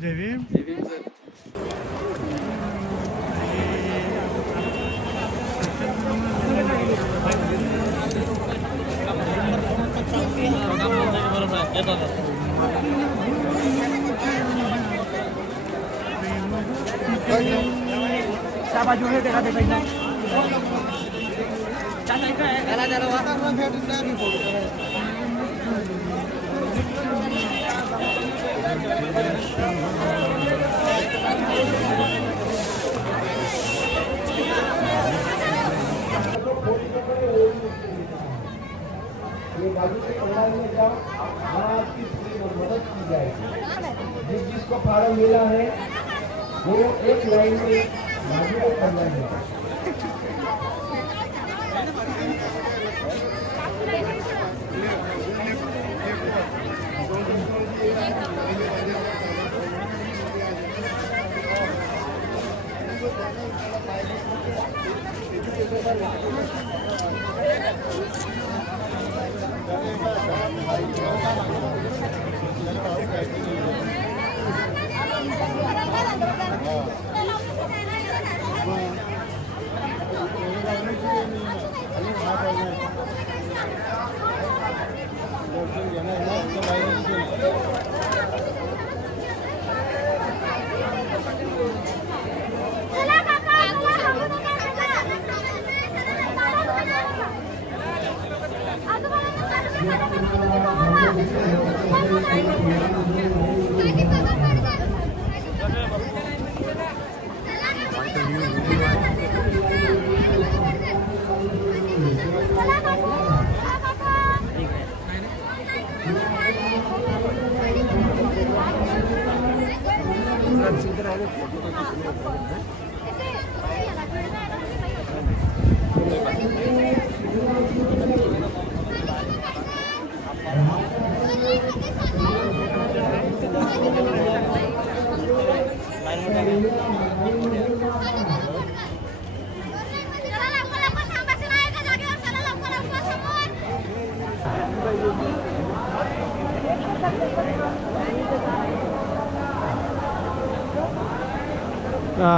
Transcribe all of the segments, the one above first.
जय Bhim sir. बाजू देखा ये बाजू के पंडाल में जाओ, महाराज की पूरी मदद की जाएगी। जिसको फार्म मिला है वो एक लाइन में बाजू के पंडाल में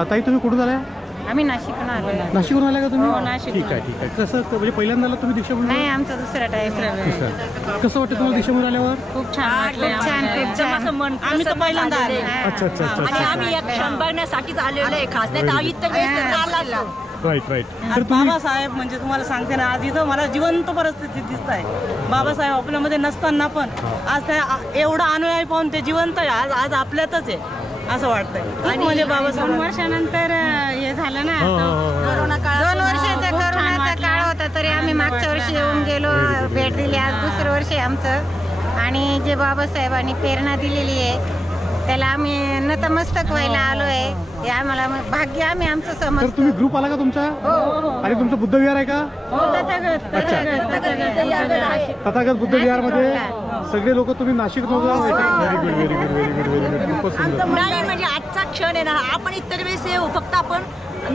ताई तुम्ही कुठून आल्या? आम्ही नाशिकहून आलो. नाशिकहून आल्या का तुम्ही? हो, नाशिकहून. ठीक आहे ठीक आहे. कसं म्हणजे पहिल्यांदा तुम्ही दीक्षाभूमी? नाही, आमचा दुसरा टाइम. कसं वाटतं तुम्हाला दीक्षाभूमी आल्यावर? खूप छान वाटलं. खूप छान. आम्ही तर पहिल्यांदा आलो. अच्छा अच्छा अच्छा आणि आम्ही एक क्षण बघण्यासाठीच आलेलो आहे. खास नाही तर इतर वेळेस आला. Right right. तर बाबासाहेब म्हणजे तुम्हाला सांगते ना, आज इथं मला जिवंत परिस्थिती दिसत आहे. बाबासाहेब आपल्यामध्ये नसताना पण आज त्या एवढा अनुयायी पाहून ते जिवंत आहे. आज आपल्यातच आहे असं वाटतंय. आणि म्हणजे बाबासाहेब 2 वर्षानंतर हे झालं ना, कोरोना काळ 2 वर्षाचा करोनाचा काळ होता तरी आम्ही मागच्या वर्षी येऊन गेलो, भेट दिली. आज दुसरं वर्ष आहे आमचं. आणि जे बाबासाहेबांनी प्रेरणा दिलेली आहे त्याला आम्ही नतमस्तक व्हायला आलो आहे. हे आम्हाला भाग्य आम्ही आमचं तर समजतो. तुम्ही ग्रुप आला का तुमचा? आणि तुमचं बुद्ध विहार आहे का? तथागत बुद्ध विहार मध्ये सगळे लोक तुम्ही नाशिक लोक? Very good very good very good very good. खूपच सुंदर. नाही म्हणजे आजचा क्षण आहे ना, आपण इतर वेळेस येऊ फक्त आपण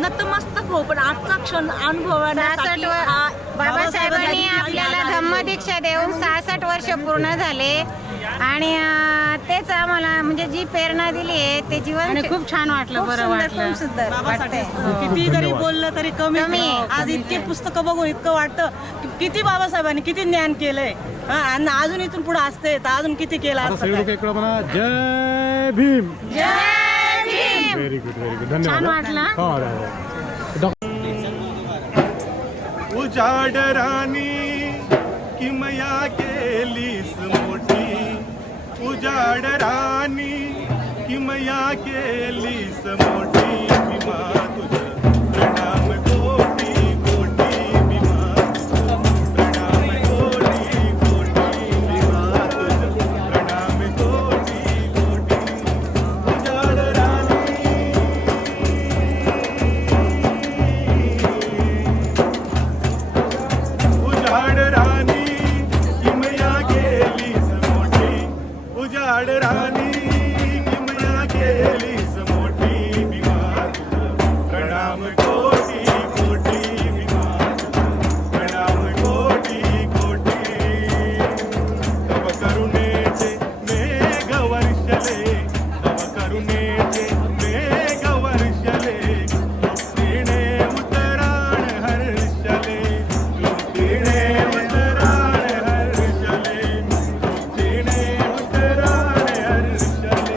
नतमस्तक होऊ, पण आजचा क्षण अनुभवण्यासाठी बाबासाहेबांनी आपल्याला धम्मदीक्षा देऊन 66 वर्ष पूर्ण झाले. आणि तेच आम्हाला म्हणजे जी प्रेरणा दिली आहे ते जीवन खूप छान वाटलं. बरं वाटलं. खूप सुंदर बाबासाठी किती जरी बोललं तरी कमी आहे. आज इतकी पुस्तकं बघून इतकं वाटतं की किती बाबासाहेबांनी किती ज्ञान केलंय. आणि अजून इथून पुढे असते तर अजून किती केलं आता असतं. सगळे लोक इकडे म्हणा जय भीम. जय Bhim. Very good very good. धन्यवाद. छान वाटलं. उजाड राणी किमया केलीस मोठी, उजाड राणी किमया केलीस मोठी, भीमा तुझं प्रणाम कोटी कोटी, भीमा प्रणाम कोटी प्रणाम कोटि कोटि प्रणाम कोटि कोटि तव करुणेचे मेघ वर्षले तव करुणेचे मेघ वर्षले तृप्तीने उतराण हर्षले तृप्तीने उतराण हर्षले तृप्तीने उतराण हर्षले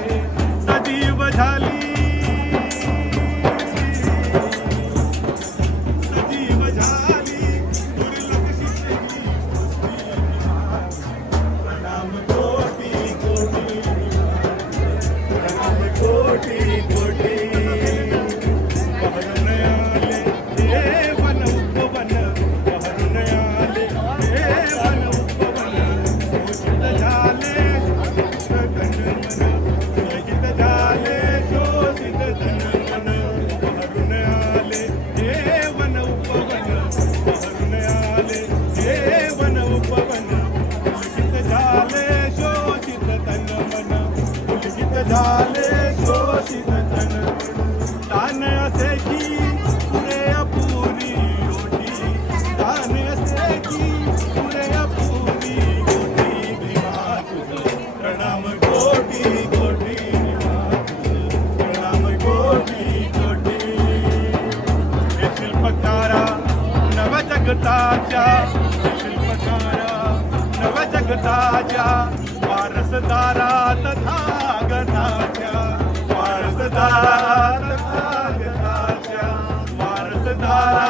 सजीव झाली सजीव झाली दुर्लक्षित प्रणाम कोटि कोटि प्रणाम कोटि कोटि बहरून आले हे वन उपवन बहरून आले हे वन उपवन शोषित झाले तन मन शोषित झाले शोषित तन मन बहरून आले हे वन उपवन बहरून आले हे वन उपवन शोषित झाले शोषित तन मन पुलकित झाले शोषित तन तान असे की पुरे अपुरी ओठी तान असे की पुरे अपुरी ओठी भीमा तुझ प्रणाम कोटि कोटि भीमा तुझ प्रणाम कोटि कोटि हे शिल्पकारा नव जगताच्या हे शिल्पकारा नव जगताच्या वारसदारा तथागताच्या वारसदारा तथागताच्या वारसदारा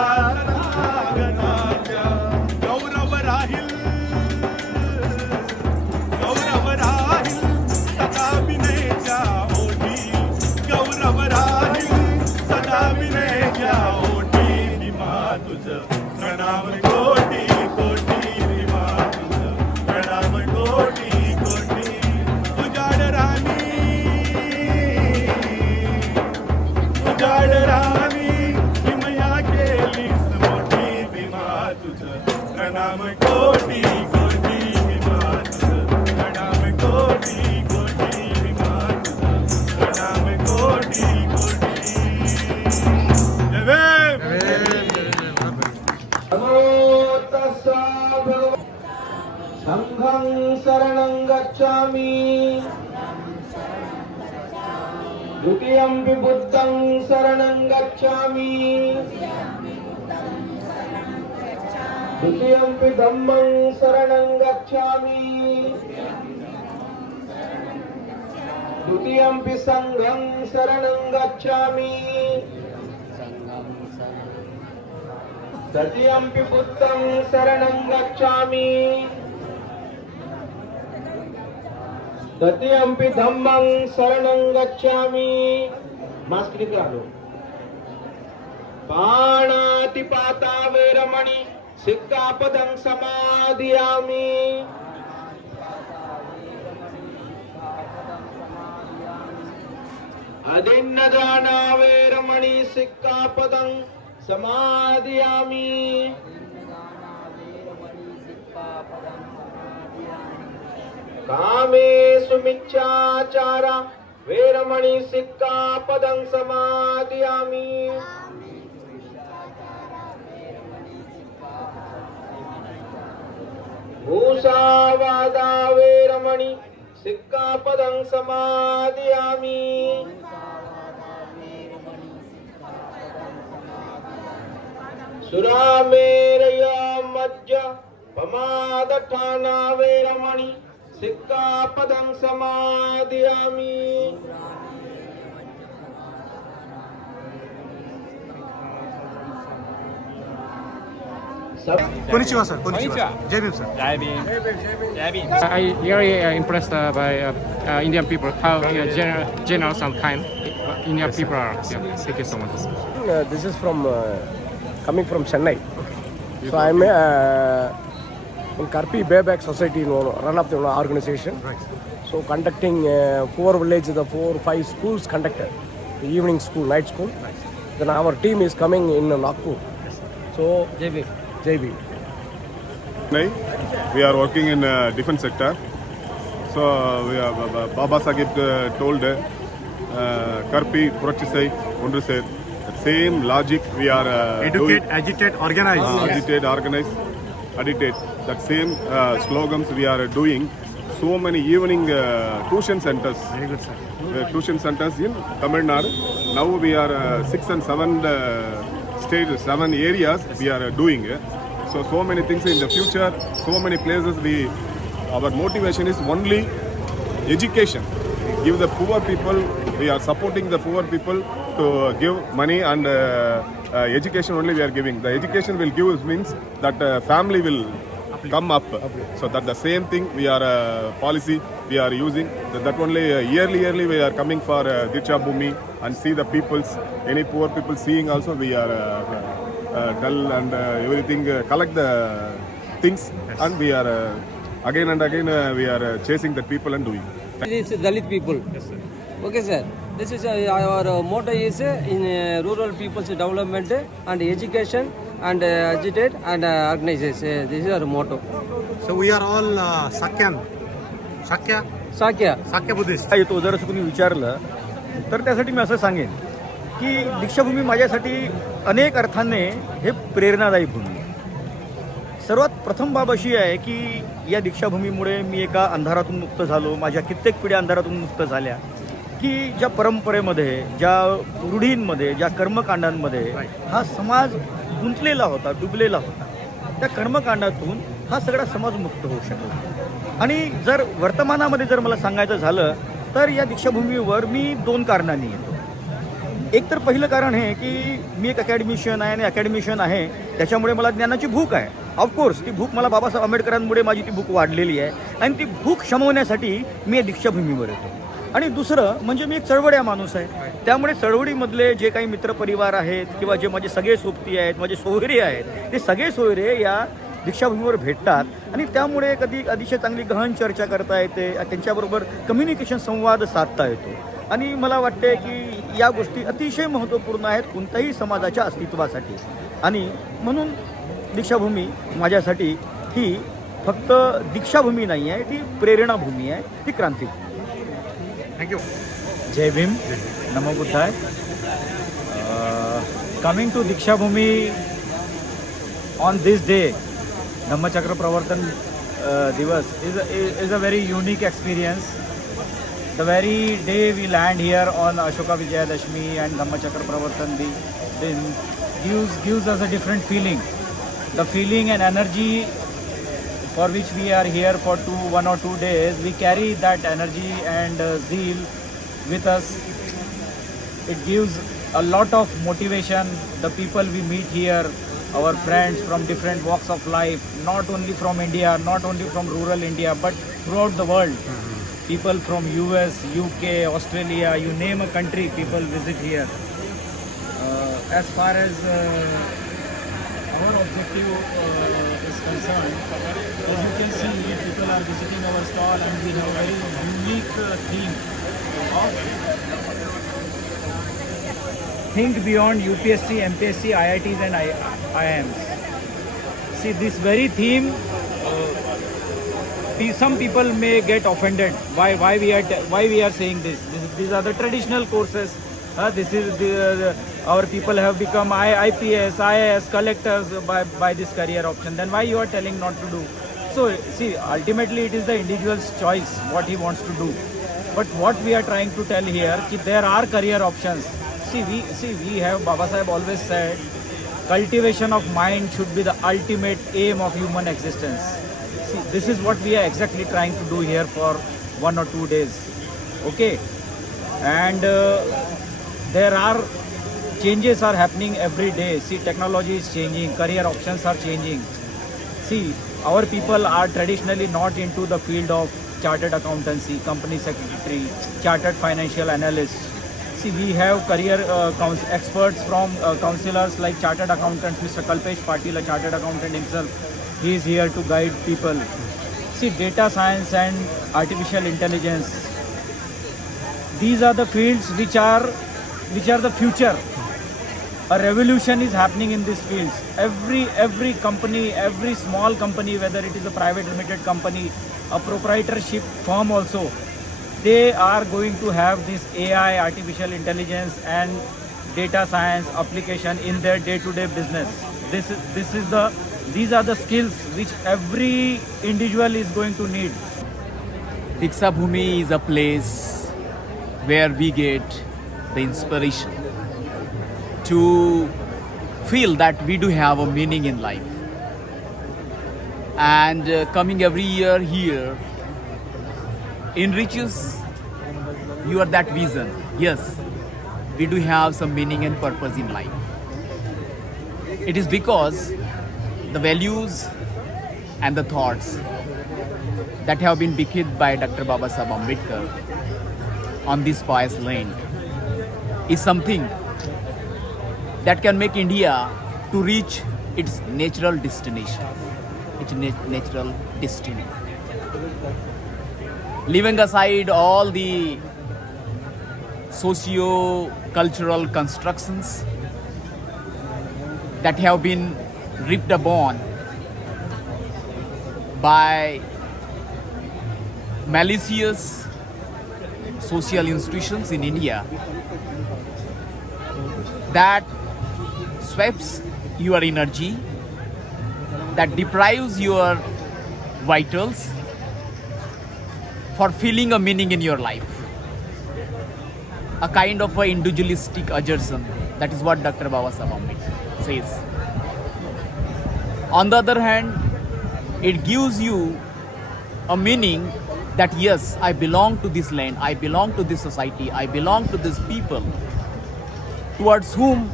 तथागताच्या गौरव राहील सदा विनयच्या ओठी गौरव राहील सदा विनयच्या ओठी भीमा तुझ प्रणाम कोटि कोटि भीमा तुझ प्रणाम कोटि कोटि उजाड राणी किमया केलीस मोठी भीमा तुझ प्रणाम कोटि कोटि भीमा तुझ प्रणाम कोटि कोटि भीमा तुझ प्रणाम कोटि कोटि जय भीम। नमो तस्सा भगवते संघं शरणं गच्छामि द्वितीयंपि बुद्धं शरणं गच्छामि द्वितीयंपि धम्मं शरणं गच्छामि द्वितीयंपि संघं शरणं गच्छामि तृतीयंपि बुद्धं शरणं गच्छामि तृतीयंपि धम्मं शरणं गच्छामि मास्क निकला low पाणातिपाता वेरमणि सिक्खापदं समादियामि अदिन्नदाना वेरमणि सिक्खापदं समादियामि कामेषु मिच्छाचारा वेरमणि सिक्खापदं समादियामि भूषावादा वेरमणि सिक्खापदं समादियामि सुरामेरय मज्ज पमादठाना वेरमणि सिक्खापदं समादियामि Konnichiwa, sir. Konnichiwa. Jai Bhim, sir. I really impressed by Indian people, how generous and kind Indian people are. Yeah, thank you so much. This is from coming from Chennai. So I'm in Karpi Bareback Society, run up the organization. So conducting 4 villages, the 4-5 schools conducted, the evening school, night school. Then our team is coming in Nagpur. So JB. We are working in defense sector. So we are, Baba Sahib told Karpi, Purachisai, Undrisai, The same logic we are doing. agitate, organize. Agitate, organize, agitate. That same slogans we are doing. So many evening tuition centers. Very good, sir. Tuition centers in Tamil Nadu. Now we are 6 and 7 states, 7 areas we are doing. So many things in the future. So many places our motivation is only education. Give the poor people. We are supporting the poor people to give money and education only we are giving. The education will give means that family will come up. So that the same thing we are policy we are using. That only yearly we are coming for Diksha Bhumi and see the people's, any poor people seeing also we are tell and everything collect the things and we are again and again we are chasing the people and doing. This is Dalit people. Yes, sir. Okay, sir. This is our motto is in rural people's development and education and agitate and organize. This is our motto. So we are all Sakya Sakya. Buddhist. येतो जर असं कोणी विचारलं तर त्यासाठी मी असं सांगेन की दीक्षाभूमी माझ्यासाठी अनेक अर्थाने हे प्रेरणादायी भूमी आहे. सर्वात प्रथम बाब अशी आहे की या दीक्षाभूमीमुळे मी एका अंधारातून मुक्त झालो. माझ्या कित्येक पिढ्या अंधारातून मुक्त झाल्या की ज्या परंपरेमध्ये, ज्या रूढींमध्ये, ज्या कर्मकांडांमध्ये हा समाज गुंतलेला होता, डुबलेला होता, त्या कर्मकांडातून हा सगळा समाज मुक्त होऊ शकला. आणि जर वर्तमानामध्ये जर मला सांगायचं झालं तर या दीक्षाभूमीवर मी 2 कारणांनी येतो. एक तर पहिलं कारण हे की मी एक अकॅडमिशियन आहे आणि अकॅडमिशियन आहे त्याच्यामुळे मला ज्ञानाची भूक आहे. ऑफकोर्स ती भूक मला बाबासाहेब आंबेडकरांमुळे माझी ती भूक वाढलेली आहे आणि ती भूक शमवण्यासाठी मी या दीक्षाभूमीवर येतो. आणि दुसरं म्हणजे मी एक चळवळ्या माणूस आहे, त्यामुळे चळवळीमधले जे काही मित्रपरिवार आहेत किंवा जे माझे सगळे सोबती आहेत, माझे सोयरे आहेत, ते सगळे सोयरे या दीक्षाभूमीवर भेटतात आणि त्यामुळे कधी अतिशय चांगली गहन चर्चा करता येते, त्यांच्याबरोबर कम्युनिकेशन संवाद साधता येतो. आणि मला वाटते की या गोष्टी अतिशय महत्त्वपूर्ण आहेत कोणत्याही समाजाच्या अस्तित्वासाठी. आणि म्हणून दीक्षाभूमी माझ्यासाठी ही फक्त दीक्षाभूमी नाही आहे, ती प्रेरणाभूमी आहे, ती क्रांतीभूमी. थँक्यू. जय भीम, नमो बुद्धाय. Coming to Deekshabhoomi on this day, Dhammachakra Pravartan Divas is a very unique experience. The very day we land here on Ashoka Vijayadashmi and Dhammachakra Pravartan Din gives us a different feeling. The feeling and energy for which we are here for 1 or 2 days, we carry that energy and zeal with us. It gives a lot of motivation. The people we meet here, our friends from different walks of life, not only from India, not only from rural India, but throughout the world. People from US, UK, Australia, you name a country, people visit here. As far as our objective is concerned, as you can see, people are visiting our stall and we have a very unique theme of think beyond UPSC, MPSC, IITs and IIMs. See, this very theme, some people may get offended. Why we are saying this? These are the traditional courses. This is our people have become IPS, IAS, collectors by this career option. Then why you are telling not to do? So see, ultimately it is the individual's choice what he wants to do. But what we are trying to tell here, that there are career options. We have, Baba Sahib always said, cultivation of mind should be the ultimate aim of human existence. See, this is what we are exactly trying to do here for 1 or 2 days. Okay? And there are changes are happening every day. See, technology is changing, career options are changing. See, our people are traditionally not into the field of chartered accountancy, company secretary, chartered financial analyst. See, we have career experts from counselors like chartered accountants, Mr. Kalpesh Patil, a chartered accountant himself. He is here to guide people. See, data science and artificial intelligence. These are the fields which are the future. A revolution is happening in these fields. Every company, every small company, whether it is a private limited company, a proprietorship firm also, they are going to have this AI, artificial intelligence and data science application in their day-to-day business. These are the skills which every individual is going to need. Diksha Bhumi is a place where we get the inspiration to feel that we do have a meaning in life. And coming every year here enriches your that vision. Yes, we do have some meaning and purpose in life. It is because the values and the thoughts that have been bequeathed by Dr. Babasaheb Ambedkar on this pious land is something that can make India to reach its natural destination, its natural destiny. Leaving aside all the socio-cultural constructions that have been ripped upon by malicious social institutions in India that sweeps your energy, that deprives your vitals for feeling a meaning in your life. A kind of a individualistic assertion. That is what Dr. Babasaheb Ambedkar says. On the other hand, it gives you a meaning that yes, I belong to this land, I belong to this society, I belong to these people towards whom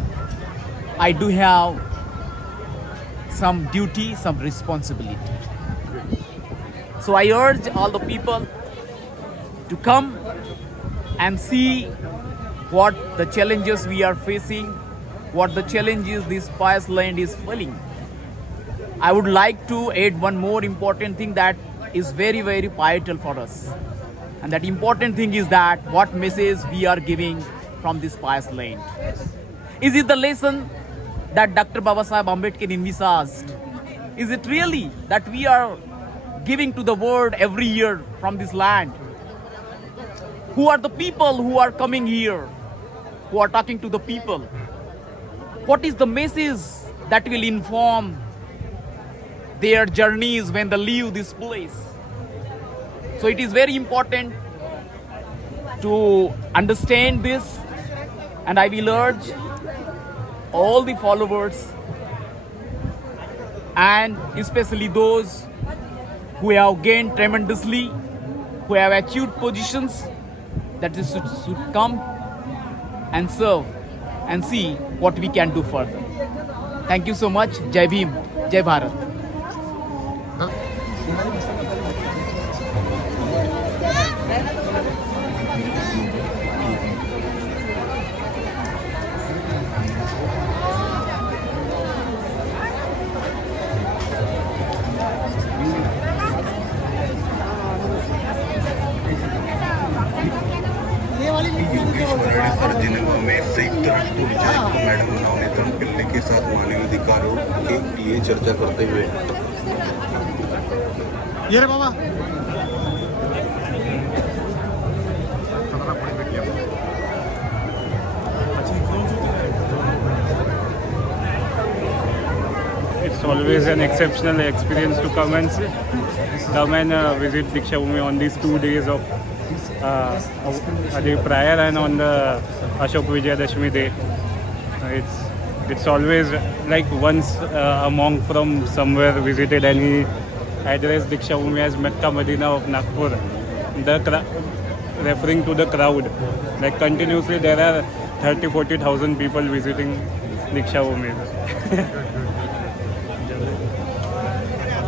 I do have some duty, some responsibility. So I urge all the people to come and see what the challenges we are facing, what the challenges this pious land is feeling. I would like to add one more important thing that is very, very vital for us. And that important thing is that what message we are giving from this pious land. Is it the lesson that Dr. Babasaheb Ambedkar envisaged? Is it really that we are giving to the world every year from this land? Who are the people who are coming here, who are talking to the people? What is the message that will inform their journeys when they leave this place? So it is very important to understand this, and I will urge all the followers and especially those who have gained tremendously, who have achieved positions, that they should come and serve and see what we can do further. Thank you so much. Jai Bhim, Jai Bharat. Geneva में संयुक्त राष्ट्र विचारक madam नवनीतम पिल्ले के साथ मानवीय अधिकारों के लिए चर्चा करते हुए ये रे बाबा It's always an exceptional experience to come and visit Diksha Bhumi on these 2 days of the prayer and on the Ashok Vijayadashmi day. It's always like once a monk from somewhere visited and he addressed Diksha Bhumi as Mecca Medina of Nagpur, referring to the crowd. Like continuously there are 30,000-40,000 people visiting Diksha Bhumi.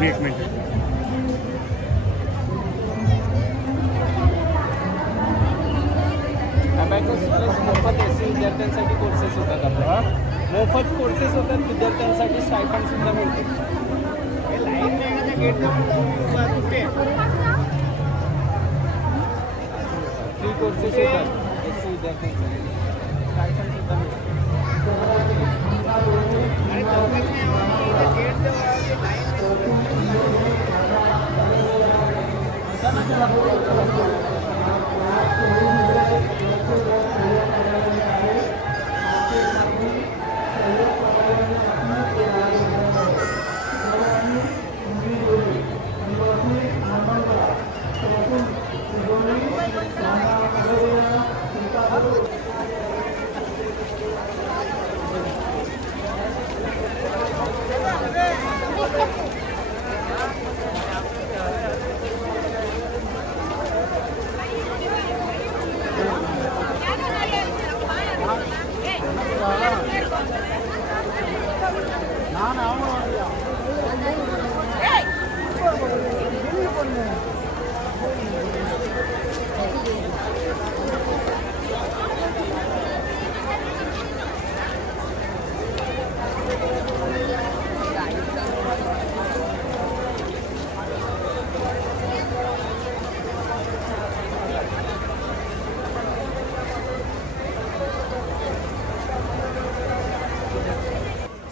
एक minute मोफत AC विद्यार्थ्यांसाठी courses होतात आपल्याला मोफत courses होतात विद्यार्थ्यांसाठी stipend सुद्धा मिळते फ्री कोर्सेस होतात एसी विद्यार्थ्यांसाठी स्टायफंड सुद्धा मिळते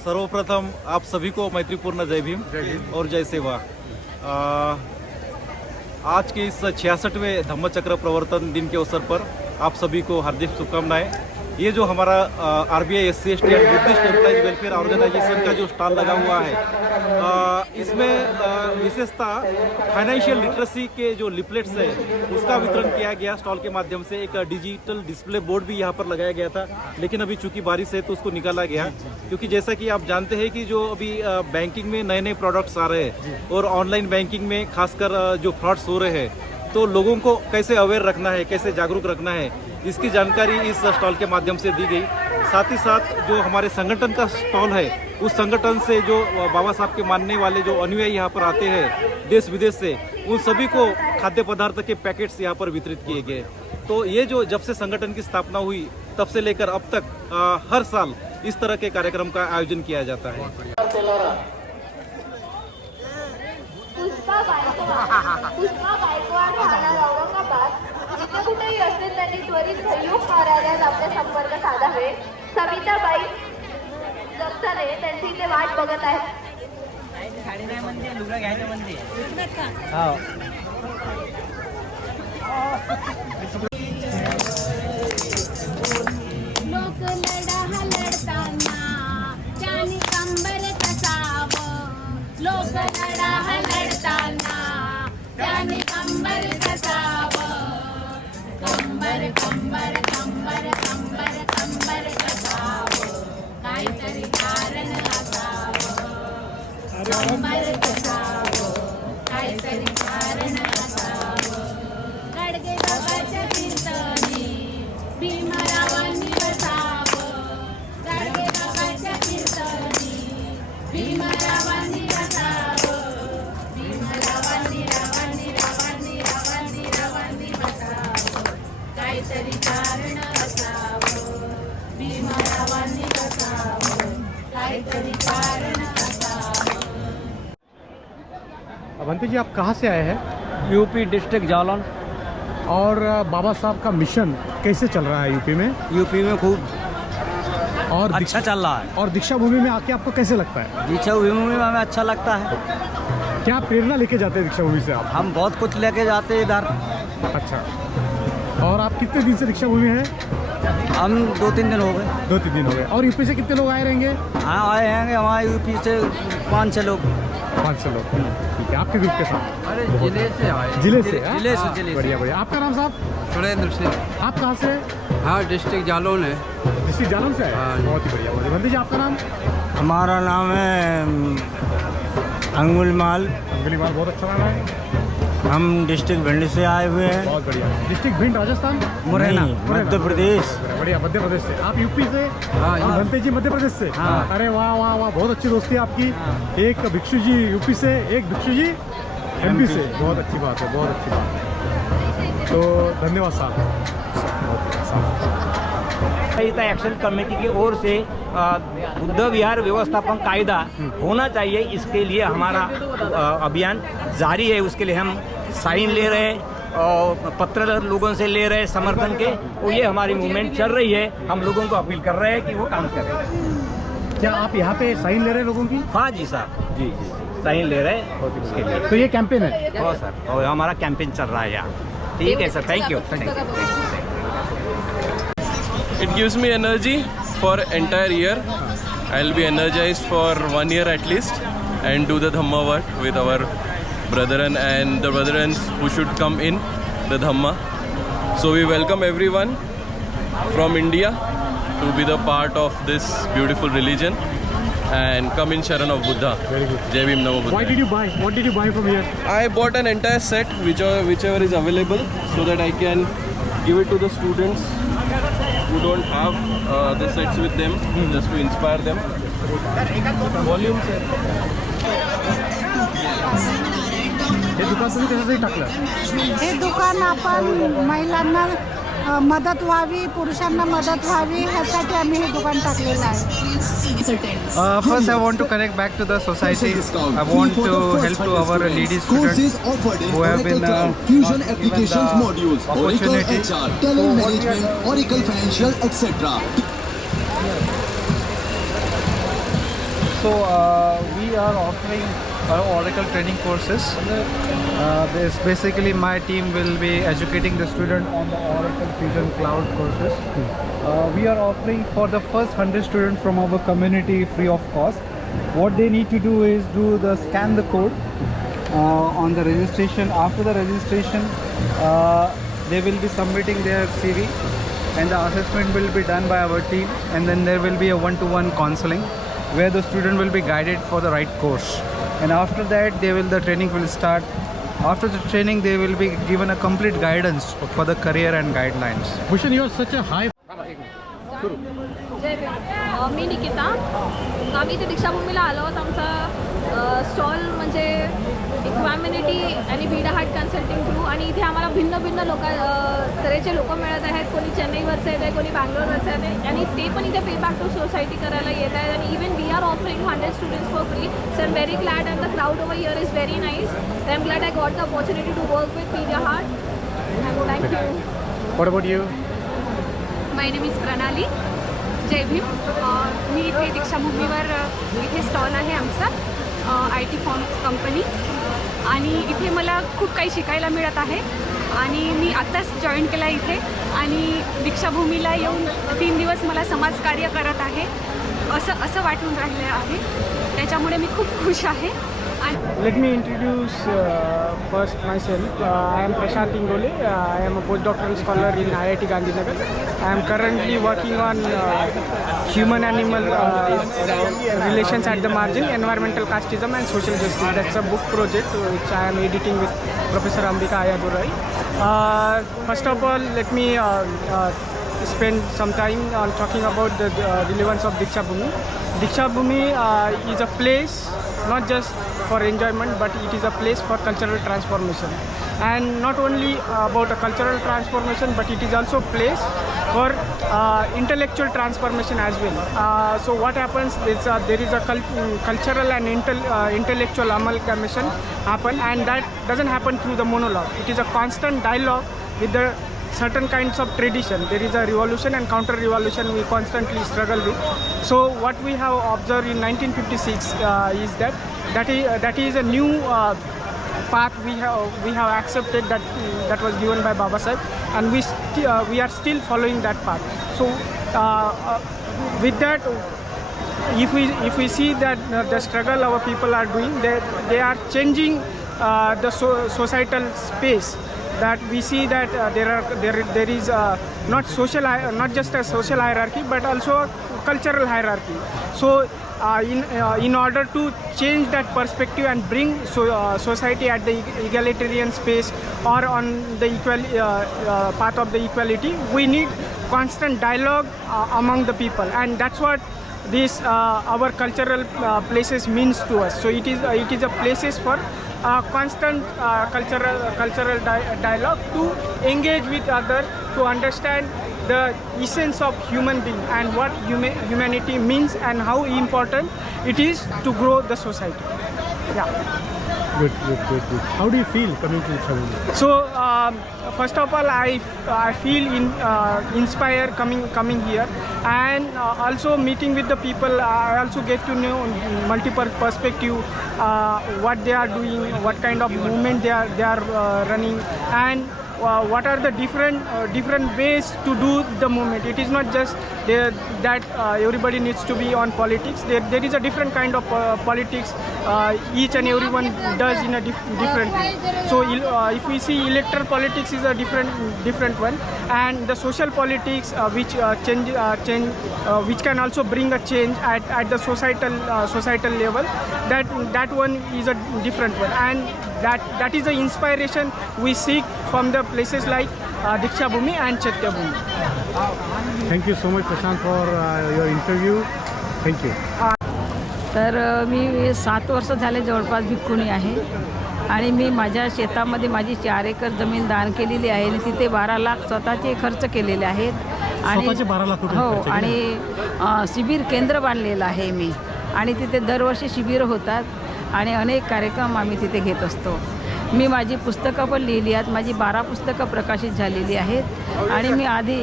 सर्वप्रथम आप सभी को मैत्रीपूर्ण जय भीम और जय सेवा। आज के इस 66वें धम्मचक्र प्रवर्तन दिन के अवसर पर आप सभी को हार्दिक शुभकामनाएं। ये जो हमारा RBI SC/ST and Buddhist employees welfare organisation का जो स्टॉल लगा हुआ है, इसमें विशेषतः फाइनेंशियल लिटरेसी के जो लिपलेट्स है उसका वितरण किया गया स्टॉल के माध्यम से। एक डिजिटल डिस्प्ले बोर्ड भी यहाँ पर लगाया गया था, लेकिन अभी चूंकि बारिश है तो उसको निकाला गया, क्योंकि जैसा कि आप जानते हैं कि जो अभी बैंकिंग में नए नए प्रोडक्ट्स आ रहे हैं और ऑनलाइन बैंकिंग में खासकर जो फ्रॉड्स हो रहे हैं, तो लोगों को कैसे अवेयर रखना है, कैसे जागरूक रखना है, इसकी जानकारी इस स्टॉल के माध्यम से दी गई। साथ ही साथ जो हमारे संगठन का स्टॉल है, उस संगठन से जो बाबा साहब के मानने वाले जो अनुयायी यहाँ पर आते हैं देश विदेश से, उन सभी को खाद्य पदार्थ के पैकेट्स यहाँ पर वितरित किए गए। तो ये जो जब से संगठन की स्थापना हुई तब से लेकर अब तक हर साल इस तरह के कार्यक्रम का आयोजन किया जाता है। पुष्पा गायकवाड राहणार औरंगाबाद, जिथे कुठेही असेल त्यांनी त्वरित सहयोग कार्यालयात आपले संपर्क साधावे। सविताबाई जगतारे त्यांची इथे वाट बघत आहेत। लोक लढा लढताना त्याने कंबर कसावं, लोक लढा लढताना त्याने कंबर कसावं, कंबर कंबर कंबर कंबर कंबर कसावं, काहीतरी कारण असावं, कंबर कसावं, काहीतरी कारण असावं, गाडगे बाबाच्या कीर्तनी भीमरावांनी बसावं, गाडगे बाबाच्या कीर्तनी भीमरावांनी बसावं, भीमरावांनी रावांनी रावांनी रावांनी रावांनी बसावं, काहीतरी कारण असावं, भीमरावांनी बसावं, काहीतरी कारण असावं। अवंती जी, आप कहाँ से आए हैं? UP district Jalaun. और बाबा साहब का मिशन कैसे चल रहा है यूपी में? यूपी में खूब और अच्छा चल रहा है। और दीक्षा भूमि में आके आपको कैसे लगता है? दीक्षा भूमि में हमें अच्छा लगता है। क्या प्रेरणा लेके जाते हैं दीक्षा भूमि से आप? हम बहुत कुछ लेके जाते हैं इधर। अच्छा, और आप कितने दिन से दीक्षा भूमि है? हम 2-3 दिन हो गए। 2-3 दिन हो गए। और यूपी से कितने लोग आए रहेंगे? हाँ, आए हैं हमारे यूपी से 5-6 लोग। 500 लोग, ठीक है। आपके ग्रुप के साथ? अरे जिले से आए। जिले से? जिले से। बढ़िया बढ़िया। आपका नाम साहब? सुरेंद्र सिंह। आप कहाँ से? हाँ, डिस्ट्रिक्ट जालौन है। डिस्ट्रिक्ट जालौन से आए? बहुत ही बढ़िया। बंदी जी, आपका नाम? हमारा नाम है अंगुलीमाल। अंगुलीमाल, बहुत अच्छा नाम है। हम डिस्ट्रिक्ट भिंड से आए हुए हैं। बहुत बढ़िया। डिस्ट्रिक्ट भिंड, राजस्थान? मुरैना, मध्य प्रदेश। बढ़िया, मध्य प्रदेश से। आप यूपी से? हाँ, बनते जी मध्य प्रदेश से? हाँ। अरे वाह वाह वाह, बहुत अच्छी दोस्ती है आपकी। एक भिक्षु जी यूपी से, एक भिक्षु जी MP से। बहुत अच्छी बात है, बहुत अच्छी बात है। तो धन्यवाद साहब। एक्शन कमेटी की ओर से बुद्ध विहार व्यवस्थापन कायदा होना चाहिए, इसके लिए हमारा अभियान जारी है। उसके लिए हम साइन ले रहे हैं और पत्र लोगों से ले रहे हैं समर्थन के, और ये हमारी मूवमेंट चल रही है। हम लोगों को अपील कर रहे हैं कि वो काम करें। क्या आप यहाँ पे साइन ले रहे हैं लोगों की? हाँ जी साहब, जी जी साइन ले रहे हैं उसके लिए। तो ये कैंपेन है? हाँ सर, और हमारा कैंपेन चल रहा है यहाँ। ठीक है sir, thank you. It gives me energy for entire year. I'll be energized for 1 year at least and do the Dhamma work with our brethren and the brethren who should come in the Dhamma. So we welcome everyone from India to be the part of this beautiful religion and come in Sharan of Buddha. Very good. Jai Bhim Namo Buddha. Why did you buy? What did you buy from here? I bought an entire set whichever is available so that I can give it to the students who don't have the sets with them, just to inspire them. Volume से हे दुकान तुम्ही त्याच्यासाठी टाकलं? हे दुकान आपण महिलांना मदत व्हावी, पुरुषांना मदत व्हावी ह्यासाठी आम्ही हे दुकान टाकलेलं आहे. First, I want to connect back to the society. I want to help to our lady students who have been Fusion applications modules, Oracle opportunity. HR, talent management, Oracle Financial, etc. So we are offering Oracle training courses. This basically my team will be educating the student on the Oracle Fusion Cloud courses. We are offering for the first 100 students from our community free of cost. What they need to do is scan the code on the registration. After the registration, they will be submitting their CV, and the assessment will be done by our team, and then there will be a one-to-one counseling where the student will be guided for the right course. And after that, the training will start. After the training, they will be given a complete guidance for the career and guidelines. Bhushan, you are such a high. मी निकिता. आम्ही इथे दीक्षाभूमीला आलो आहोत. आमचा stall म्हणजे इक्वॅमिनिटी आणि बीडा heart consulting through, आणि इथे आम्हाला भिन्न भिन्न तऱ्हेचे लोक मिळत आहेत. कोणी चेन्नईवरचे येत आहे, कोणी बँगलोरवरचे येत आहे, आणि ते पण इथे पे बॅक टू सोसायटी करायला येत आहेत. आणि even we are offering 100 students for free. So I am very glad and the crowd over here is very nice. I am glad I got the opportunity to work with बीडा heart. Thank you. What about you? My name is Pranali. जय भीम. मी इथे दीक्षाभूमीवर इथे stall आहे आमचा, IT form company, आणि इथे मला खूप काही शिकायला मिळत आहे. आणि मी आत्ताच जॉईन केला इथे, आणि दीक्षाभूमीला येऊन 3 दिवस मला समाजकार्य करत आहे असं वाटून राहिले आहे. त्याच्यामुळे मी खूप खुश आहे. Let me introduce first myself. I am Prashant Ingole. I am a postdoctoral scholar in IIT Gandhinagar. I am currently working on human-animal relations at the margin, environmental casteism and social justice. That's a book project which I am editing with Professor Ambika Ayadurai. First of all, let me spend some time on talking about the relevance of Diksharbhumi. Diksharbhumi is a place not just for enjoyment, but it is a place for cultural transformation. And not only about a cultural transformation, but it is also a place for intellectual transformation as well. So what happens is there is a cultural and intellectual amalgamation happen, and that doesn't happen through the monologue. It is a constant dialogue with the certain kinds of tradition. There is a revolution and counter-revolution we constantly struggle with. So what we have observed in 1956 is that is a new path we have accepted that was given by Baba Sahib, and we are still following that path. So with that, if we see that the struggle our people are doing, they are changing the societal space. That we see that there is not just a social hierarchy, but also a cultural hierarchy. So in order to change that perspective and bring society at the egalitarian space or on the path of the equality, we need constant dialogue among the people, and that's what this our cultural places means to us. So it is a places for constant cultural dialogue to engage with others, to understand the essence of human being and what humanity means and how important it is to grow the society. Yeah. Good. How do you feel coming to Diksharbhumi? So first of all, I feel inspired coming here, and also meeting with the people. I also get to know multiple perspective, what they are doing, what kind of movement they are running, and what are the different ways to do the movement. It is not just that everybody needs to be on politics. There is a different kind of politics. Each and everyone does in a different way. So if we see electoral politics is a different one, and the social politics which which can also bring a change at the societal level, that one is a different one, and that is the inspiration we seek from the places like Diksharbhumi and Chaitya-bhumi. Thank you so much, Prashant, for your interview. Thank you. तर मी 7 वर्ष झाले जवळपास भिक्खुणी आहे आणि मी माझ्या शेतामध्ये माझी 4 acre जमीन दान केलेली आहे आणि तिथे 12 लाख स्वतःचे खर्च केलेले आहेत आणि स्वतःचे 12 लाख रुपये हो खर्च केले? आणि शिबिर केंद्र बांधलेलं आहे मी आणि तिथे दरवर्षी शिबिरं होतात आणि अनेक कार्यक्रम आम्ही तिथे घेत असतो. मी माझी पुस्तकं पण लिहिली आहेत. माझी 12 पुस्तकं प्रकाशित झालेली आहेत आणि मी आधी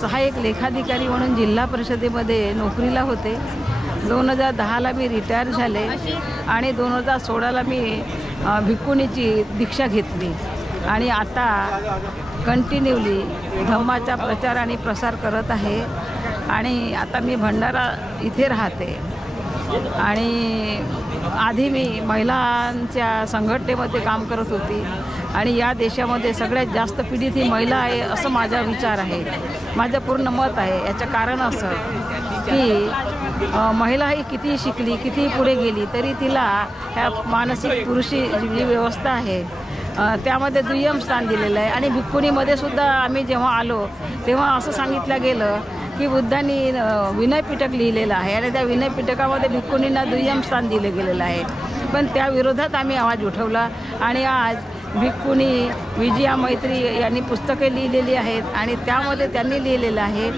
सहाय्यक लेखाधिकारी म्हणून जिल्हा परिषदेमध्ये नोकरीला होते. 2010ला मी रिटायर झाले आणि 2016ला मी भिक्खुनीची दीक्षा घेतली आणि आता कंटिन्यूली धम्माचा प्रचार आणि प्रसार करत आहे आणि आता मी भंडारा इथे राहते आणि आधी मी महिलांच्या संघटनेमध्ये काम करत होती आणि या देशामध्ये सगळ्यात जास्त पीडित ही महिला आहे असं माझा विचार आहे, माझं पूर्ण मत आहे. याचं कारण असं की महिला ही कितीही शिकली कितीही पुढे गेली तरी तिला ह्या मानसिक पुरुषी जी व्यवस्था आहे त्यामध्ये दुय्यम स्थान दिलेलं आहे आणि भिक्खुनीमध्ये सुद्धा आम्ही जेव्हा आलो तेव्हा असं सांगितलं गेलं की बुद्धांनी विनय पिटक लिहिलेलं आहे आणि त्या विनय पिटकामध्ये भिक्खुनींना दुय्यम स्थान दिलं गेलेलं आहे. पण त्या विरोधात आम्ही आवाज उठवला आणि आज भिक्खुनी विजया मैत्री यांनी पुस्तके लिहिलेली आहेत आणि त्यामध्ये त्यांनी लिहिलेलं आहे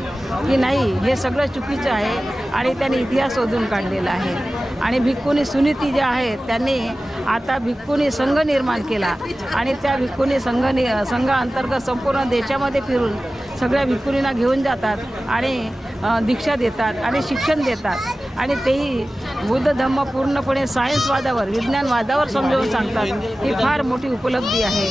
की नाही हे सगळं चुकीचं आहे आणि त्यांनी इतिहास शोधून काढलेला आहे. आणि भिक्खुनी सुनीती ज्या आहेत त्यांनी आता भिक्खुनी संघ निर्माण केला आणि त्या भिक्खुनी संघाअंतर्गत संपूर्ण देशामध्ये फिरून सगळ्या भिक्खुनींना घेऊन जातात आणि दीक्षा देतात आणि शिक्षण देतात आणि तेही बुद्ध धम्म पूर्णपणे सायन्सवादावर विज्ञानवादावर समजावून सांगतात. ही फार मोठी उपलब्धी आहे.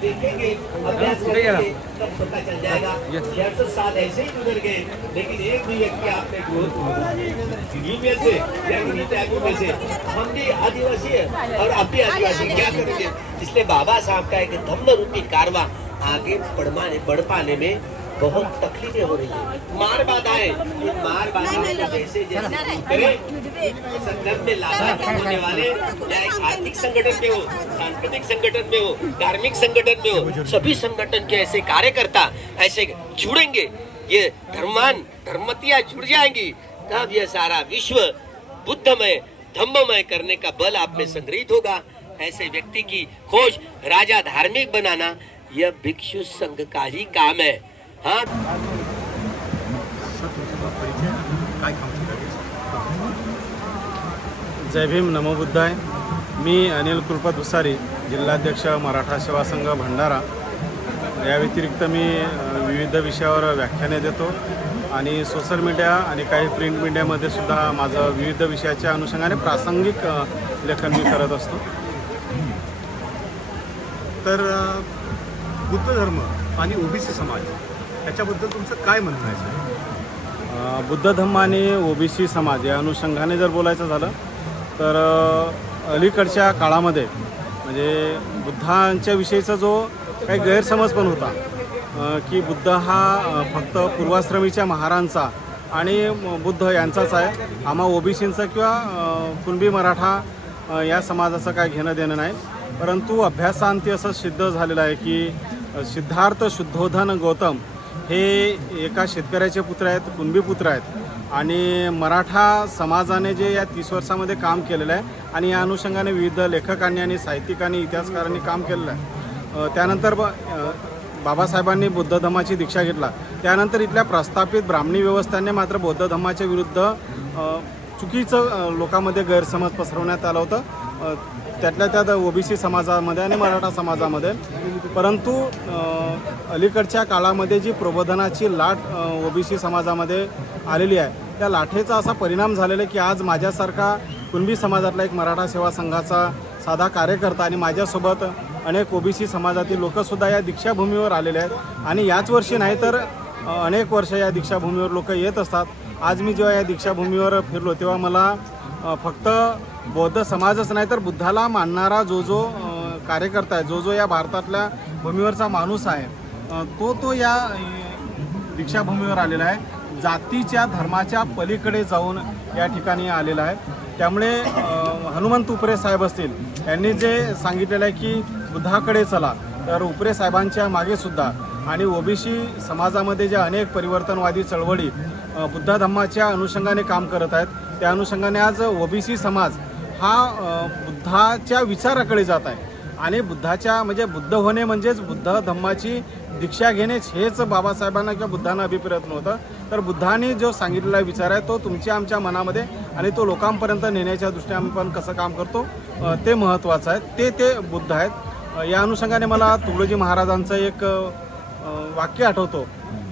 देखेंगे अभ्यास करेंगे तब पता चल जाएगा. 150 साल ऐसे ही गुजर गए लेकिन एक भी व्यक्ति आपने में से या इन्हीं त्यागों में से हम भी आदिवासी है और आप भी आदिवासी क्या करेंगे. इसलिए बाबा साहब का एक धम्म रूपी कारवा आगे बढ़ पाने में बहुत तकलीफें हो रही है. मार बाधाएं इन मार बाधाओं को जैसे जैसे करें संदर्भ में लाभान्वित होने वाले या एक आर्थिक संगठन में हो, सांस्कृतिक संगठन में हो, धार्मिक संगठन में हो, सभी संगठन के ऐसे कार्यकर्ता ऐसे जुड़ेंगे, ये धर्मतियाँ जुड़ जाएंगी तब यह सारा विश्व बुद्धमय धम्ममय करने का बल आप में संग्रहित होगा. ऐसे व्यक्ति की खोज राजा धार्मिक बनाना यह भिक्षु संघ का ही काम है. हाँ जय भीम नमो बुद्धाय. मी अनिल कृपा दुसारी, जिल्हाध्यक्ष मराठा सेवा संघ भंडारा. या व्यतिरिक्त मी विविध विषयावर व्याख्याने देतो आणि सोशल मीडिया आणि काही प्रिंट मीडियामध्ये सुद्धा माझं विविध विषयाच्या अनुषंगाने प्रासंगिक लेखन मी करत असतो. तर बुद्ध धर्म आणि ओबीसी समाज याच्याबद्दल तुमचं काय म्हणणं आहे? बुद्ध धम्म आणि ओबीसी समाज या अनुषंगाने जर बोलायचं झालं तर अलीकडच्या काळामध्ये म्हणजे बुद्धांच्या विषयीचा जो काही गैरसमज पण होता की बुद्ध हा फक्त पूर्वाश्रमीच्या महारांचा आणि बुद्ध यांचाच आहे, आम्हा ओबीसींचा किंवा कुणबी मराठा या समाजाचं काय घेणं देणं नाही. परंतु अभ्यासांती असं सिद्ध झालेलं आहे की सिद्धार्थ शुद्धोधन गौतम हे एका शेतकऱ्याचे पुत्र आहेत, कुणबी पुत्र आहेत आणि मराठा समाजाने जे या 30 वर्षामध्ये काम केलेलं आहे आणि या अनुषंगाने विविध लेखकांनी आणि साहित्यिकांनी इतिहासकारांनी काम केलेलं आहे. त्यानंतर बाबासाहेबांनी बुद्ध धम्माची दीक्षा घेतला. त्यानंतर इथल्या प्रस्थापित ब्राह्मणी व्यवस्थांनी मात्र बौद्ध धम्माच्या विरुद्ध चुकीचं लोकांमध्ये गैरसमज पसरवण्यात आलं होतं, त्यातल्या त्यात ओबीसी समाजामध्ये आणि मराठा समाजामध्ये. परंतु अलीकडच्या काळामध्ये जी प्रबोधनाची लाट ओबीसी समाजामध्ये आलेली आहे त्या लाटेचा असा परिणाम झालेला आहे की आज माझ्यासारखा कुणबी समाजातला एक मराठा सेवा संघाचा साधा कार्यकर्ता आणि माझ्यासोबत अनेक ओबीसी समाजातील लोकंसुद्धा या दीक्षाभूमीवर आलेले आहेत आणि याच वर्षी नाही तर अनेक वर्ष या दीक्षाभूमीवर लोक येत असतात. आज मी जेव्हा या दीक्षाभूमीवर फिरलो तेव्हा मला फक्त बौद्ध समाजच नाही तर बुद्धाला मानणारा जो कार्यकर्ता आहे, जो या भारतातल्या भूमीवरचा माणूस आहे तो या दीक्षाभूमीवर आलेला आहे. जातीच्या धर्माच्या पलीकडे जाऊन या ठिकाणी आलेला आहे. त्यामुळे हनुमंत उपरे साहेब असतील यांनी जे सांगितलेलं आहे की बुद्धाकडे चला, तर उपरे साहेबांच्या मागेसुद्धा आणि ओबीसी समाजामध्ये ज्या अनेक परिवर्तनवादी चळवळी बुद्ध धम्माच्या अनुषंगाने काम करत आहेत, त्या अनुषंगाने आज ओबीसी समाज हा बुद्धाच्या विचाराकडे जात आहे आणि बुद्धाच्या म्हणजे बुद्ध होणे म्हणजेच बुद्ध धम्माची दीक्षा घेणेच हेच बाबासाहेबांना किंवा बुद्धांना अभिप्रेत नव्हतं. तर बुद्धांनी जो सांगितलेला विचार आहे तो तुमच्या आमच्या मनामध्ये आणि तो लोकांपर्यंत नेण्याच्या दृष्टीने आम्ही पण कसं काम करतो ते महत्त्वाचं आहे. ते बुद्ध आहेत. या अनुषंगाने मला तुकडोजी महाराजांचं एक वाक्य आठवतो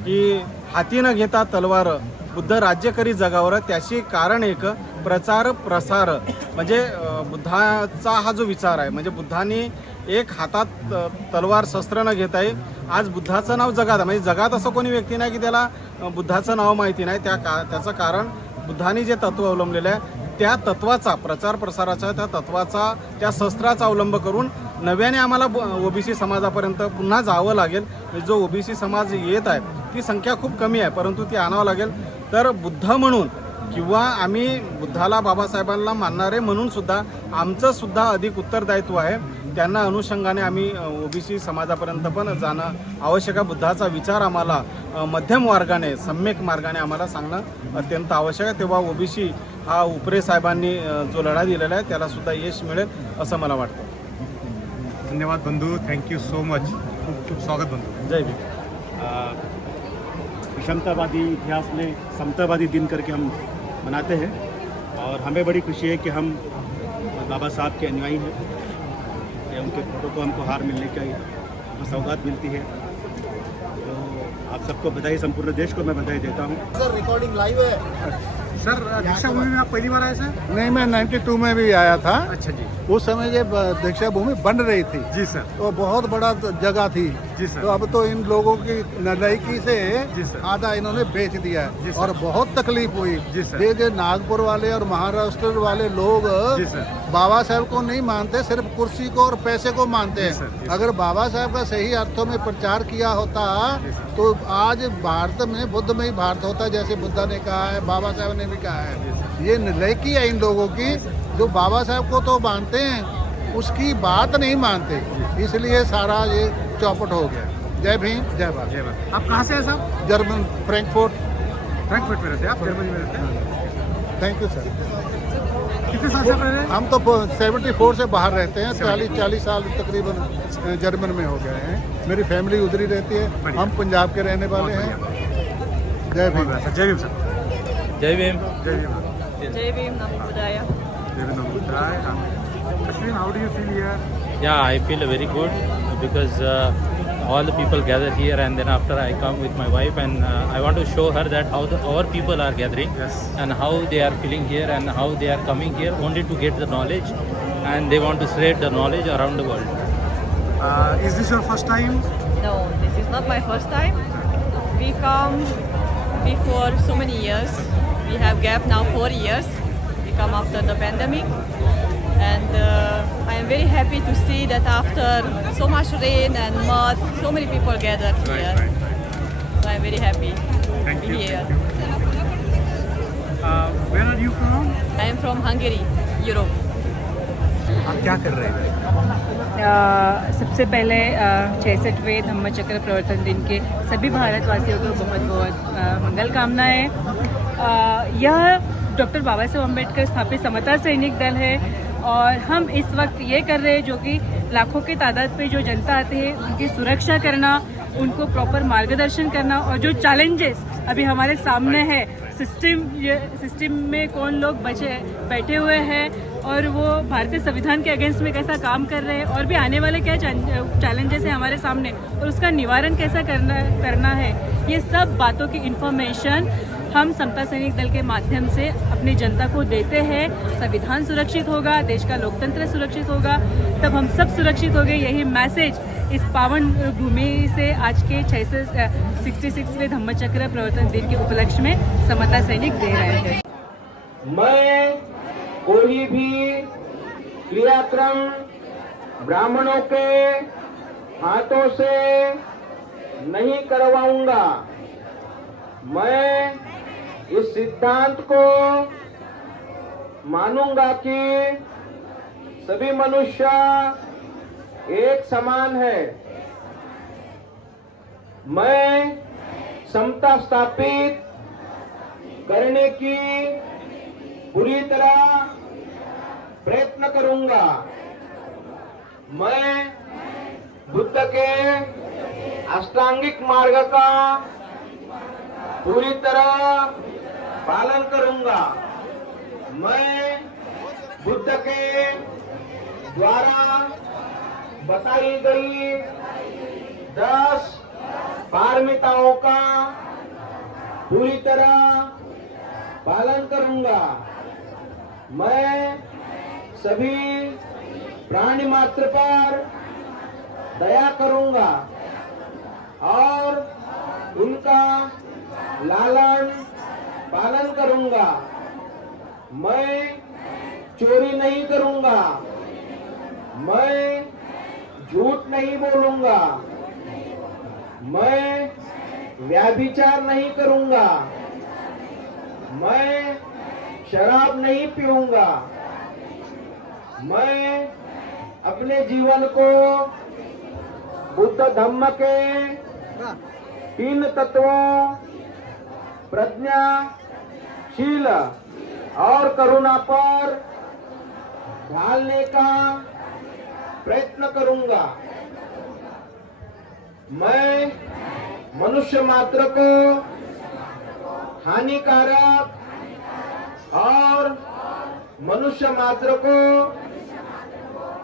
की हाती न घेता तलवार बुद्ध राज्य करी जगावर, त्याची कारण एक प्रचार प्रसार. म्हणजे बुद्धाचा हा जो विचार आहे म्हणजे बुद्धांनी एक हातात तलवार शस्त्र न घेता आज बुद्धाचं नाव जगात म्हणजे जगात असं कोणी व्यक्ती नाही की त्याला बुद्धाचं नाव माहिती नाही. त्याचं कारण बुद्धांनी जे तत्त्व अवलंबलेलं आहे त्या तत्वाचा प्रचार प्रसाराचा, त्या तत्वाचा, त्या शस्त्राचा अवलंब करून नव्याने आम्हाला ओबीसी समाजापर्यंत पुन्हा जावं लागेल. जो ओबीसी समाज येत आहे ती संख्या खूप कमी आहे, परंतु ती आणावं लागेल. तर बुद्ध म्हणून किंवा आम्ही बुद्धाला बाबासाहेबांना मानणारे म्हणून सुद्धा आमचं सुद्धा अधिक उत्तरदायित्व आहे. त्यांना अनुषंगाने आम्ही ओबीसी समाजापर्यंत पण जाणं आवश्यक आहे. बुद्धाचा विचार आम्हाला मध्यम मार्गाने, सम्यक मार्गाने आम्हाला सांगणं अत्यंत आवश्यक आहे. तेव्हा ओबीसी हा उपरे साहेबांनी जो लढा दिलेला आहे त्याला सुद्धा यश मिळेल असं मला वाटतं. धन्यवाद बंधू, थैंक यू सो मच. खूप खूप स्वागत बंधू. जय भीम. विषमतावादी इतिहास में समतावादी दिन करके हम मनाते हैं और हमें बड़ी खुशी है कि हम बाबा साहब के अनुयायी हैं. उनके फोटो को हमको हार मिलने की सौगात मिलती है. तो आप सबको बधाई, संपूर्ण देश को मैं बधाई देता हूँ. सर रिकॉर्डिंग लाइव है. सर दीक्षा भूमि में आप पहली बार आए सर? नहीं, मैं 92 में भी आया था. अच्छा जी. उस समय जब दीक्षा भूमि बन रही थी जी सर, तो बहुत बड़ा जगह थी जी सर. तो अब तो इन लोगों की नलायकी से जी सर. आधा इन्होंने बेच दिया जी है सर. और बहुत तकलीफ हुई. जी सर. ये जो नागपुर वाले और महाराष्ट्र वाले लोग जी सर. बाबा साहब को नहीं मानते, सिर्फ कुर्सी को और पैसे को मानते जी सर, जी हैं. सर. अगर बाबा साहब का सही अर्थों में प्रचार किया होता तो आज भारत में बुद्धमयी भारत होता, जैसे बुद्धा ने कहा है, बाबा साहब ने भी कहा है. ये नलायकी है इन लोगों की, जो बाबा साहब को तो मानते हैं उसकी बात नहीं मानते, इसलिए सारा ये चौपट हो गया. जय भीम, जय भारत. जय भारत. आप कहाँ से हैं साहब? German, Frankfurt. फ्रैंकफर्ट में रहते हैं आप? जर्मनी में रहते हैं. Thank you sir. कितने साल से रह रहे हैं? हम तो 74 से बाहर रहते हैं. 40 साल तकरीबन जर्मन में हो गए हैं. मेरी फैमिली उधर ही रहती है. हम पंजाब के रहने वाले हैं. जय भीम. जय भीम सर. जय भीम. जय भीम. जय भीम, नमो बुद्धाय. जय भीम, नमो बुद्धाय. Ashwin, how do you feel here? Yeah, I feel very good because all the people gather here, and then after I come with my wife, and I want to show her that how our people are gathering, Yes. and how they are feeling here, and how they are coming here only to get the knowledge, and they want to spread the knowledge around the world. Is this your first time? No, this is not my first time. We come before so many years. We have gap now 4 years. We come after the pandemic. And I am very happy to see that after so much rain and mud, so many people gathered here. So I am very happy to be here. Where are you from? I am from Hungary, Europe. आप क्या कर रहे हैं? सबसे पहले 66वें धम्मचक्र प्रवर्तन दिन के सभी भारतवासियों को बहुत बहुत मंगल कामनाएं. यह डॉक्टर बाबा साहेब अम्बेडकर स्थापित समता सैनिक दल है और हम इस वक्त ये कर रहे हैं जो कि लाखों की तादाद पे जो जनता आती है उनकी सुरक्षा करना, उनको प्रॉपर मार्गदर्शन करना और जो चैलेंजेस अभी हमारे सामने है सिस्टम में कौन लोग बैठे हुए हैं और वो भारतीय संविधान के अगेंस्ट में कैसा काम कर रहे हैं और भी आने वाले क्या चैलेंजेस हैं हमारे सामने और उसका निवारण कैसा करना है, ये सब बातों की इन्फॉर्मेशन हम समता सैनिक दल के माध्यम से अपनी जनता को देते हैं. संविधान सुरक्षित होगा, देश का लोकतंत्र सुरक्षित होगा, तब हम सब सुरक्षित होंगे. यही मैसेज इस पावन भूमि से आज के 66वें धम्मचक्र प्रवर्तन दिन के उपलक्ष्य में समता सैनिक दे रहे हैं. मैं कोई भी क्रियाक्रम ब्राह्मणों के हाथों से नहीं करवाऊंगा. मैं इस सिद्धांत को मानूंगा कि सभी मनुष्य एक समान है। मैं समता स्थापित करने की पूरी तरह प्रयत्न करूंगा। मैं बुद्ध के अष्टांगिक मार्ग का पूरी तरह पालन करूंगा। मैं बुद्ध के द्वारा बताई गई 10 पारमिताओं का पूरी तरह पालन करूंगा। मैं सभी प्राणी मात्र पर दया करूंगा और उनका लालन पालन करूंगा। मैं चोरी नहीं करूंगा। मैं झूठ नहीं बोलूंगा। मैं व्यभिचार नहीं करूंगा। मैं शराब नहीं पीऊंगा। मैं अपने जीवन को बुद्ध धम्म के 3 तत्वों प्रज्ञा, शील और करुणा पर ढालने का प्रयत्न करूंगा। मैं मनुष्य मात्र को हानिकारक और मनुष्य मात्र को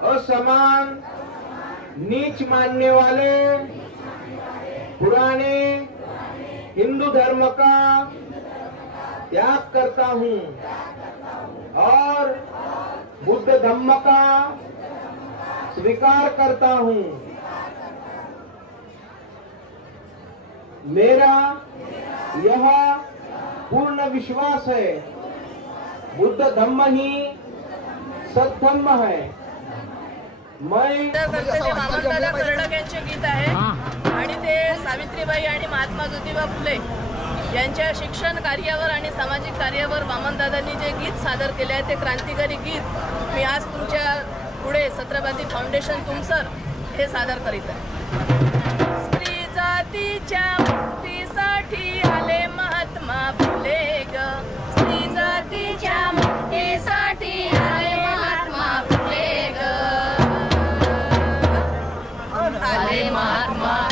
असमान, नीच मानने वाले पुराने हिंदू धर्म का त्याग करता हूं और बुद्ध धम्म का स्वीकार करता हूं। मेरा यह पूर्ण विश्वास है, बुद्ध धम्म ही सद्धम्म है। मैं वामनदादा कर्डक यांचे गीत आहे आणि ते सावित्रीबाई आणि महात्मा ज्योतिबा फुले यांच्या शिक्षण कार्यावर आणि सामाजिक कार्यावर वामनदादांनी जे गीत सादर केले आहे ते क्रांतिकारी गीत मी आज तुमच्या पुढे छत्रपती फाउंडेशन तुमसर हे सादर करीत आहे। स्त्री जातीच्या मुक्तीसाठी आले महात्मा फुले ग, स्त्री जातीच्या मुक्तीसाठी आले महात्मा फुले ग, आले महात्मा